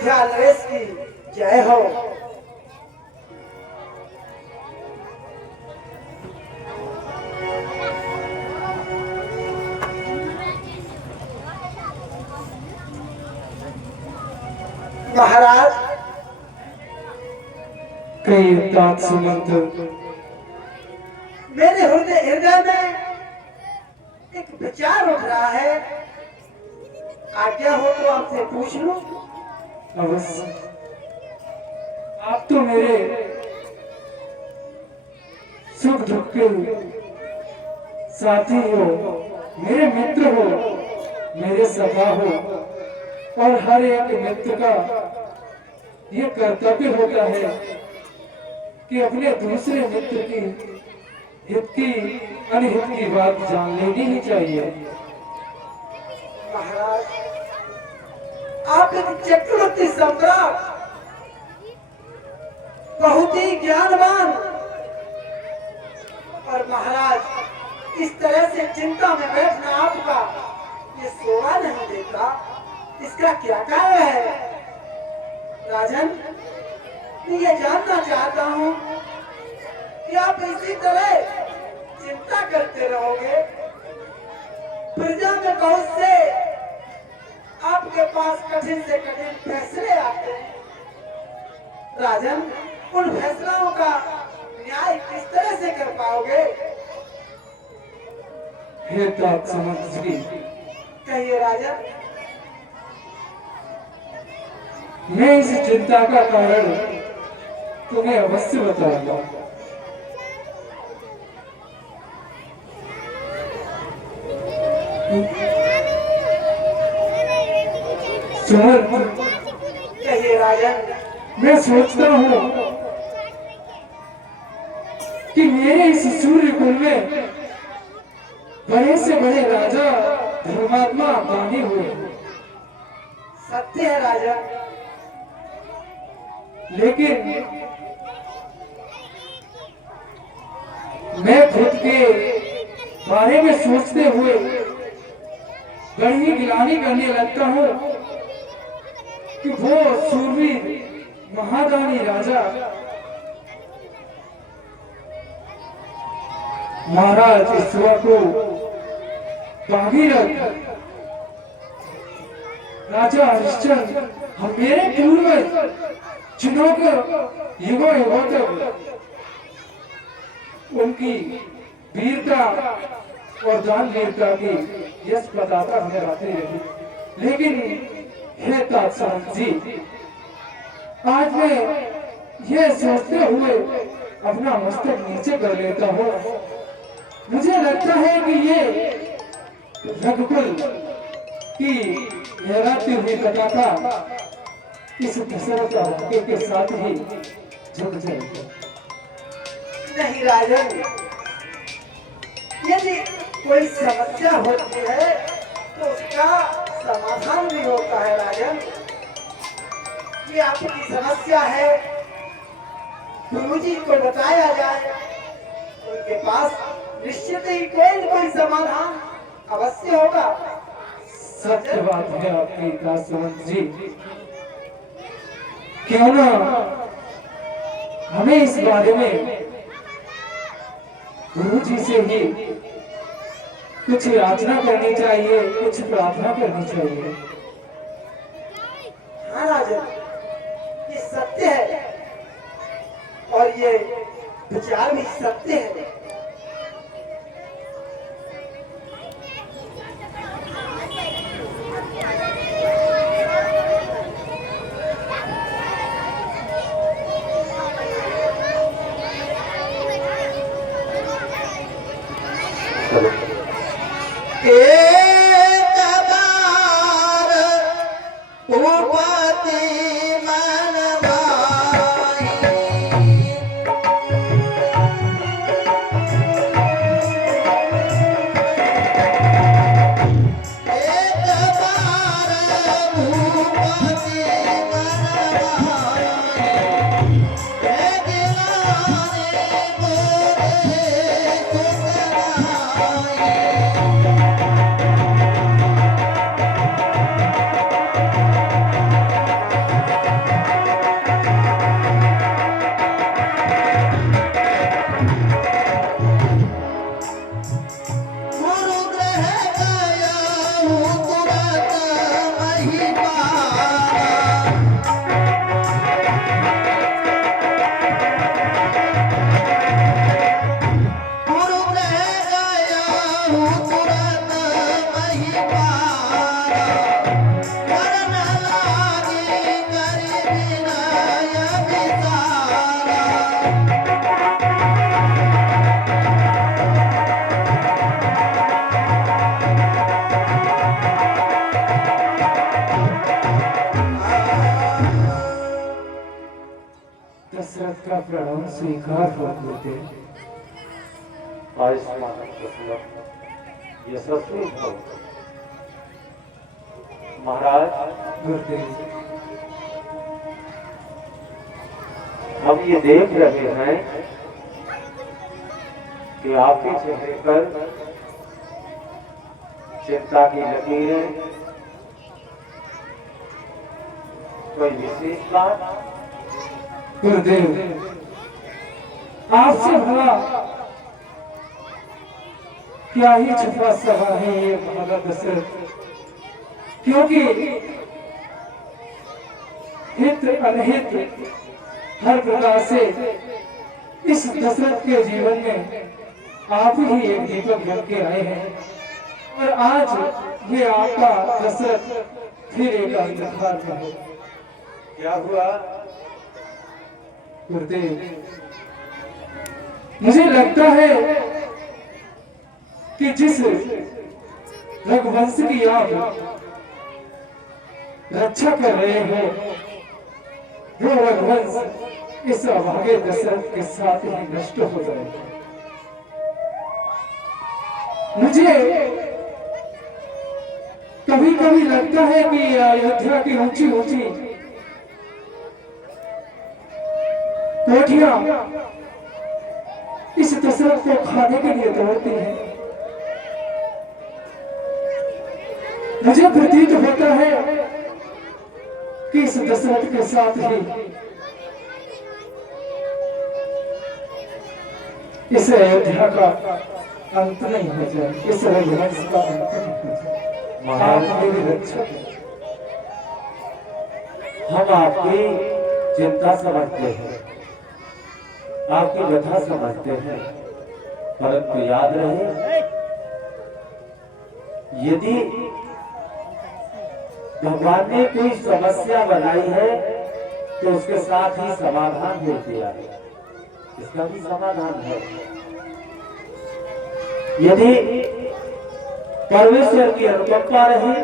अयोध्या नरेश की जय हो। महाराज कई तात सुमंत मेरे हृदय में एक विचार उठ रहा है, आज्ञा हो तो आपसे पूछ लूं। अवश्य। आप तो मेरे सुख दुख के साथी हो, मेरे मित्र हो, मेरे सखा हो, और हर एक मित्र का ये कर्तव्य होता है कि अपने दूसरे मित्र की हित की अनहित की बात जान लेनी ही चाहिए। महाराज आप एक चक्रवर्ती सम्राट, बहुत ही ज्ञानवान, और महाराज इस तरह से चिंता में बैठना आपका ये शोभा नहीं देता। इसका क्या कारण है राजन? मैं ये जानना चाहता हूँ कि आप इसी तरह चिंता करते रहोगे। प्रजा में बहुत से आपके पास कठिन से कठिन फैसले आते हैं राजन, उन फैसलों का न्याय किस तरह से कर पाओगे? हे तात समझ जी, कहिए राजन। मैं इस चिंता का कारण तुम्हें अवश्य बताऊंगा। सुमन, कहिए राजन। मैं सोचता हूँ कि मेरे इस सूर्य कुल में बड़े से बड़े राजा धर्मात्मा दानी हुए। सत्य है राजन, लेकिन मैं खुद के बारे में सोचते हुए बड़ी ही गिलानी करने लगता हूँ कि वो सूरवीर महादानी राजा महाराज ईश्वर को भागीरथ राजा हरिश्चंद्र हम मेरे पूर्वज जिन्हों को युगों युगों तक उनकी वीरता और दान वीरता की यश बताता हमें आते रही। लेकिन हे तात समंत जी, आज मैं ये सोचते हुए अपना मस्तक नीचे कर लेता हूँ। मुझे लगता है कि ये रघुकुल की लहराती हुई पताका इस दशरथ वाक्य के साथ ही झुक जाएगी। नहीं राजन, यदि कोई समस्या होती है तो उसका समाधान भी होता है राजन। ये आपकी समस्या है, गुरुजी को बताया जाए, उनके पास निश्चित ही कोई न कोई समाधान अवश्य होगा। सत्य बात है आपकी दासवंत जी। क्यों ना हमें इस बारे में गुरु जी से ही कुछ याचना करनी चाहिए, कुछ प्रार्थना करनी चाहिए। हाँ राजन, ये सत्य है और ये विचार भी सत्य है। एक बार उपति मन भाई सबका प्रणाम स्वीकार हो गुरुदेव। आयुष्मान यशस्वी भव। महाराज, गुरुदेव हम ये देख रहे हैं कि आपके चेहरे पर चिंता की लकीरें, कोई विशेष बात? गुरुदेव आपसे भला क्या ही छुपा सका है ये महाराजा दशरथ, क्योंकि हित अनहित हर प्रकार से इस दशरथ के जीवन में आप ही एक दीपक बन के आए हैं और आज ये आपका दशरथ फिर एक अंधकार में है। क्या हुआ? गुरुदेव मुझे लगता है कि जिस रघुवंश की आप रक्षा कर रहे हो वो रघुवंश इस अभागे दशरथ के साथ ही नष्ट हो जाएगा। मुझे कभी कभी लगता है कि अयोध्या की ऊंची ऊंची कोठियां इस दशरथ को खाने के लिए दौड़ती हैं। मुझे प्रतीत होता है कि इस दशरथ के साथ ही इस अयोध्या का अंत नहीं हो जाए, इस रघुवंश का अंत नहीं हो जाए। आप मेरी रक्षा करें। हम आपकी चिंता समझते हैं, आपकी व्यथा समझते हैं, परंतु याद रहे यदि भगवान ने कोई समस्या बनाई है तो उसके साथ ही समाधान दे दिया है, इसका भी समाधान है। यदि परमेश्वर की अनुकंपा रही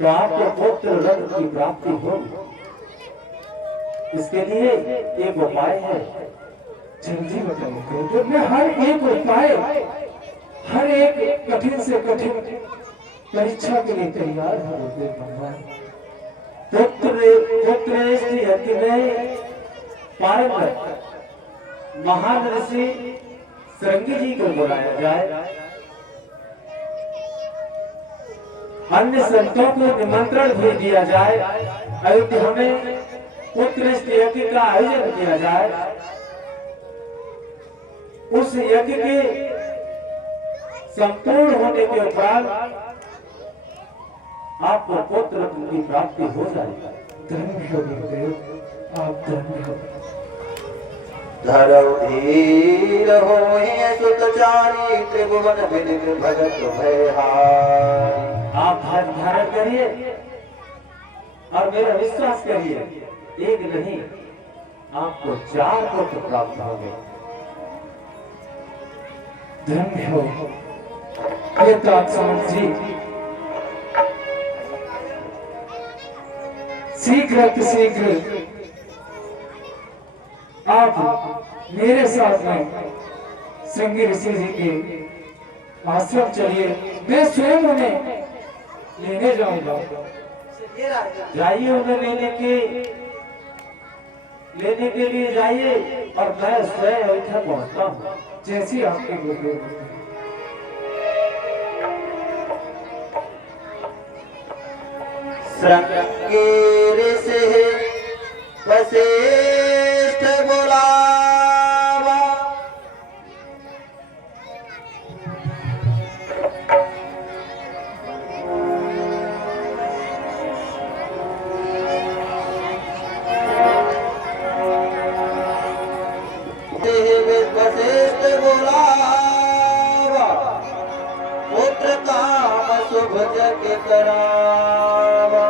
तो आपको पुत्र रत्न की प्राप्ति होगी। इसके लिए एक उपाय है। जल्दी बताइए तो मैं हर एक उपाय, हर एक कठिन से कठिन परीक्षा के लिए तैयार हूँ भगवान। पुत्र यज्ञ में पारंगत महान ऋषि श्रृंगी जी को बुलाया जाए, अन्य संतों को निमंत्रण भेज दिया जाए, अयोध्या में पुत्र यज्ञ का आयोजन किया जाए। उस यज्ञ के संपूर्ण होने के उपरांत आपको पुत्र की प्राप्ति हो जाएगी। धन्य हो गुरुदेव, आप धन्य हो। धरौ धीर होहि सुतचारी त्रिभुवन विदित भगत भयहारी। आप धारण करिए और मेरा विश्वास करिए, एक नहीं आपको 4 पुत्र प्राप्त होंगे। धन्य हो ये तात्समन जी, शीघ्र आप मेरे साथ में श्रृंगी ऋषि जी के आश्रम चलिए, मैं स्वयं उन्हें लेने जाऊंगा। ये राजा जाइए, उन्हें लेने के लिए जाइए और मैं स्वयं अयोध्या पहुंचता हूँ। जैसी आपके गुरुदेव। श्रृंगी ऋषि वसिष्ठ बुलावा। वसिष्ठ बुलावा, पुत्र काम शुभ जग करावा।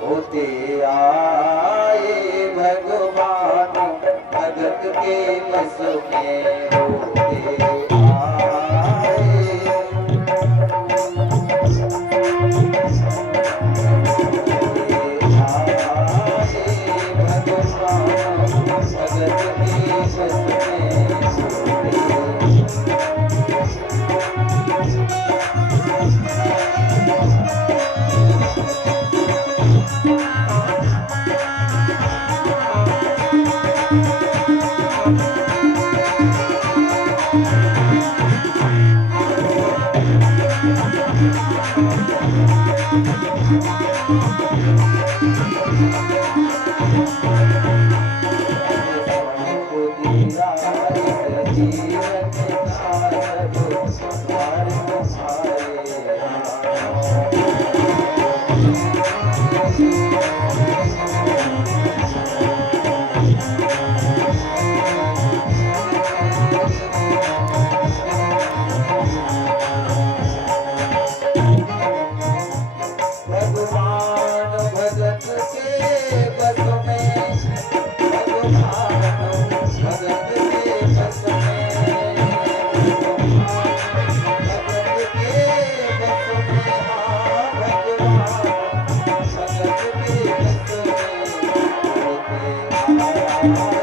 होते आए भगवान भगत के बस में, होते आए भगवान भगत के बस में, भगवान भगत के बस में, भगत के बस में, हाँ भगवान भगत के बस में,